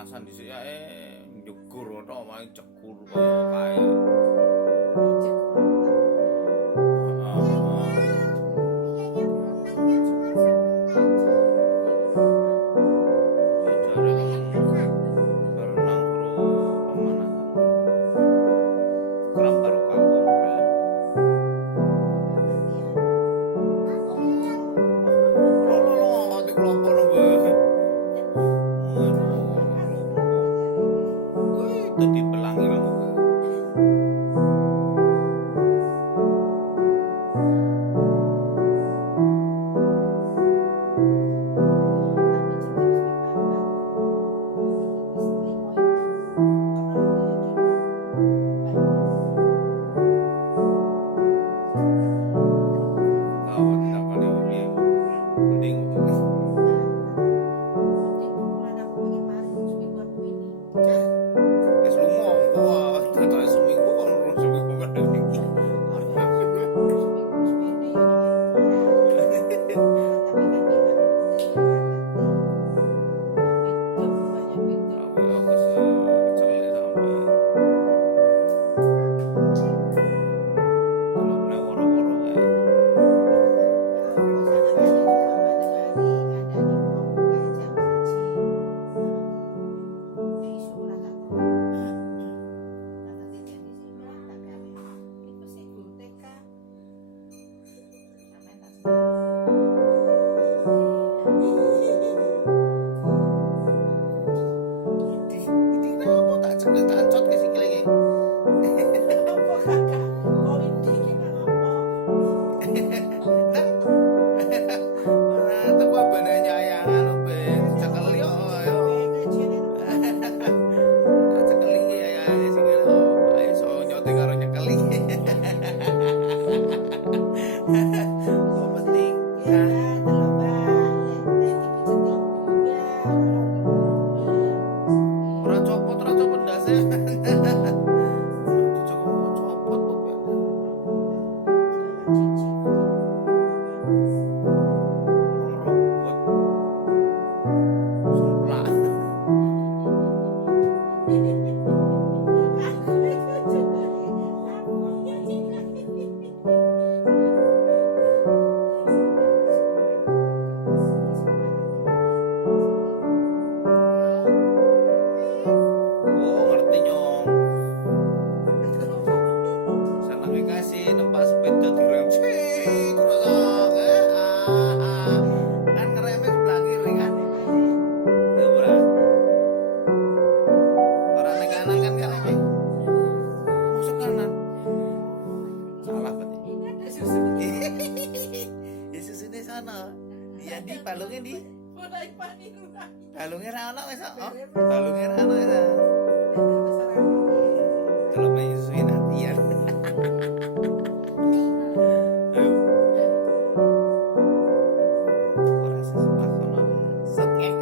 pemanasan dhisik ya njegur ngono wae cekur kaya kae. Berenang guru pemanasan. Sekarang baru kapok. Lolo, di kelompok lho. Wih, tadi belang ireng. Gawat dakane piye. Mending wis lunga engko datane seminggu kon seminggu meneh. Tapi aku secelek sampe kalau meneh woro-woro kae. Iki kenapa tak cekel tak ancot ke sikile iki. Ora teko bene nyayangan opo cekel yo. Tak cekel iki ya sikile. Ayo so nyote karo nyekel iki. Oh penting ya. Ora copot ndase. Copot kok ya. Robot. Semplak. Oh, ngerti nyong. Senenge kasih numpak sepeda direm. Terus kan ngeremnya sebelah kiri kan. Ya ora. Ora ning kanan kan ngeremnya. Masuk kanan. Salah berarti. Ya susune sana. Iya di balungnya di. Balungnya ra ono wis kok. Balungnya ra ono wis. Kalau main susuin hatian. Ayo. Ora sepak kono. Sok ngek.